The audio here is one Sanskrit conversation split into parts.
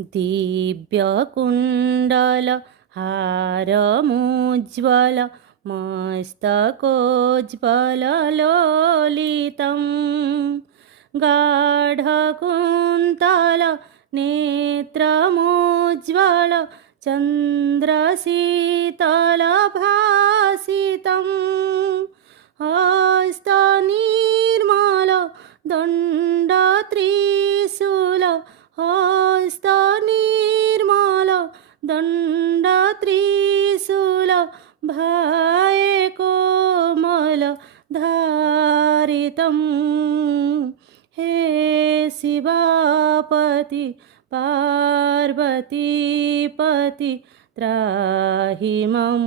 दिव्यकुण्डलहारमुज्ज्वल मस्तकोज्ज्वललोलितं गाढकुन्तल नेत्रमुज्ज्वल चन्द्रशीतलभासितम् हस्तनिर्मल दण्डत्रिशूल हस्तनिर्मल दण्डत्रिशूल भाये कोमल धारितं हे शिवापति पार्वतीपति त्राहि मम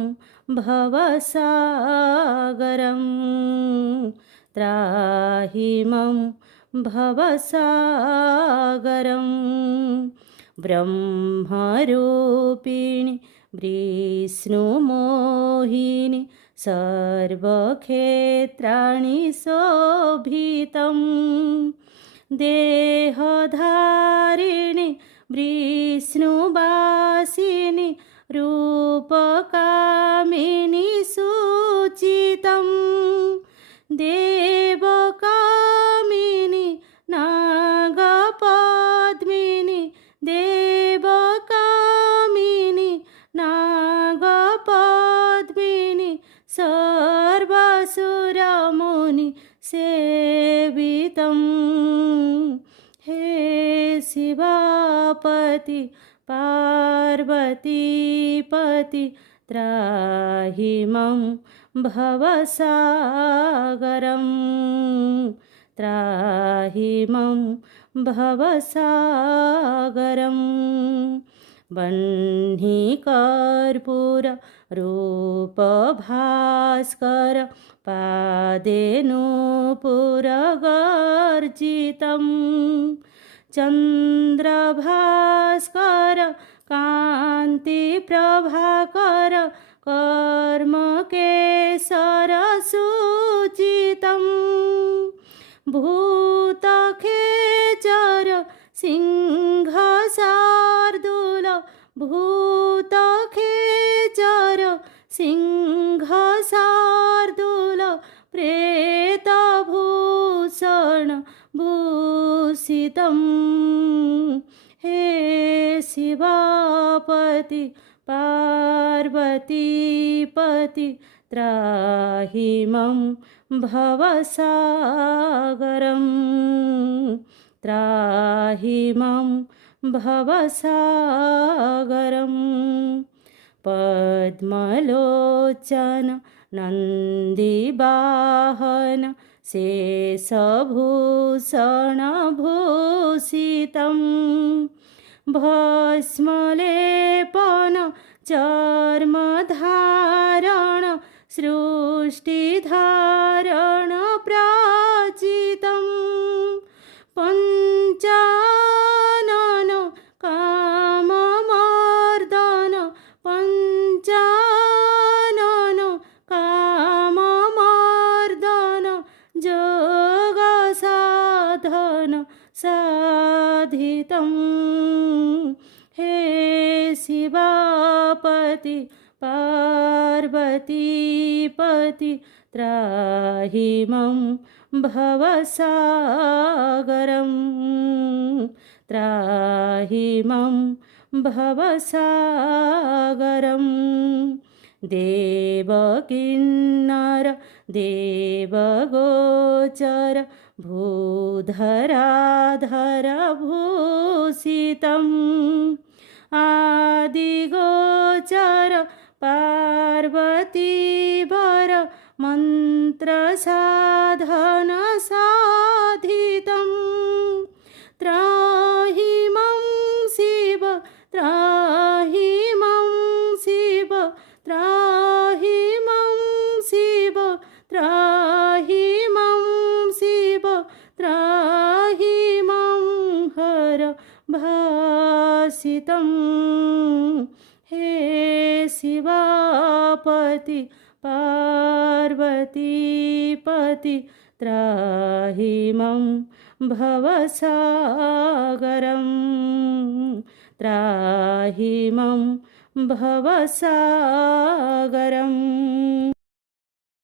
भवसागरं त्राहि मम भवसागरं ब्रह्मरूपिणि विष्णुमोहिनि सर्वक्षेत्राणि शोभितं देहधारिणि विष्णुवासिनि रूपकामिनि सूचितं देवकामिनि नागपद्मिनि देवकामिनि नागपद्मिनि सर्वसुरमुनि सेवितं हे शिवापति पार्वतीपति त्राहि मम भवसागरं त्राहि मम भवसागरं वह्निकर्पूर रूपभास्कर पादेनूपुरगर्जितं चन्द्रभास्कर कान्तिप्रभाकर कर्मकेसरसूचितं भूतखेचर सिंहशार्दूल भूतखेचर सिंहशार्दूल प्रेतभूषण भूषितं हे शिवापति पार्वतीपति त्राहि मम भवसागरं त्राहि मम भवसागरं पद्मलोचन नन्दिवाहन शेषभूषणभूषितं भस्मलेपन चर्मधारण सृष्टिधारण प्राचितं पञ्चानन काममर्दन पञ्चानन काममर्दन जोगसाधन साधितं हे शिवापति पार्वतीपति त्राहि मम भवसागरं त्राहि मम भवसागरं देवकिन्नर देवगोचर भूधराधर भूषितम् आदिगोचर पार्वतीवर मन्त्रसाधन साधितं त्राहि मम शिव त्राहि मम शिव त्राहि मम शिव त्राहि मम शिव त्राहि मम हर भासितं हे शिवापति पार्वतीपति त्राहि मम भवसागरं त्राहि मम भवसागरम्।